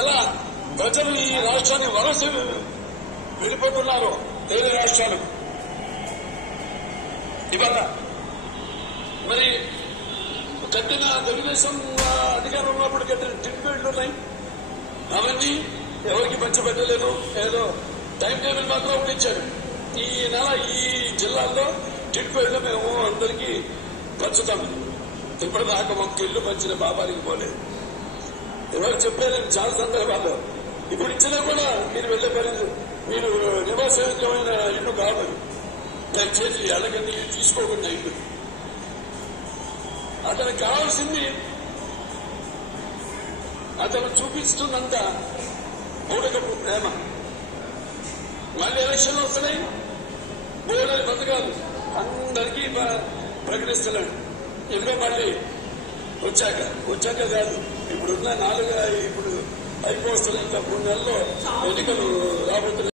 ఎలా ప్రజలు ఈ రాష్ట్రాన్ని వలస వెళ్ళిపోతున్నారు వేరే రాష్ట్రాలకు. ఇవాళ మరి కట్టిన తెలుగుదేశం అధికారం ఉన్నప్పుడు కట్టిన టిడ్బేట్లు ఉన్నాయి, అవన్నీ ఎవరికి పంచబెట్టలేదు. ఏదో టైం టేబుల్ మాత్రం ఒకటి ఇచ్చారు. ఈ నెల ఈ జిల్లాల్లో టిడ్బేట్లు మేము అందరికీ పంచుతాం. ఇప్పటిదాకా ఒక్క ఇల్లు పంచిన బాబానికి పోలేదు. ఎవరు చెప్పారని చాలా సందర్భాల్లో. ఇప్పుడు ఇచ్చినా కూడా మీరు వెళ్లే పని, మీరు నివాసయోగ్యమైన ఇల్లు కాదు, దయచేసి ఎలాగని తీసుకోకుండా ఇల్లు. అతనికి కావాల్సింది అతను చూపిస్తున్నంత మూడకపు ప్రేమ. మళ్ళీ ఎలక్షన్లు వస్తున్నాయి, మూడని పథకాలు అందరికీ ప్రకటిస్తున్నాడు. ఎందుకో మళ్ళీ వచ్చాక కాదు, ఇప్పుడున్న ఇప్పుడు అయిపోతున్న 3 నెలల్లో ఎన్నికలు రాబోతున్నాయి.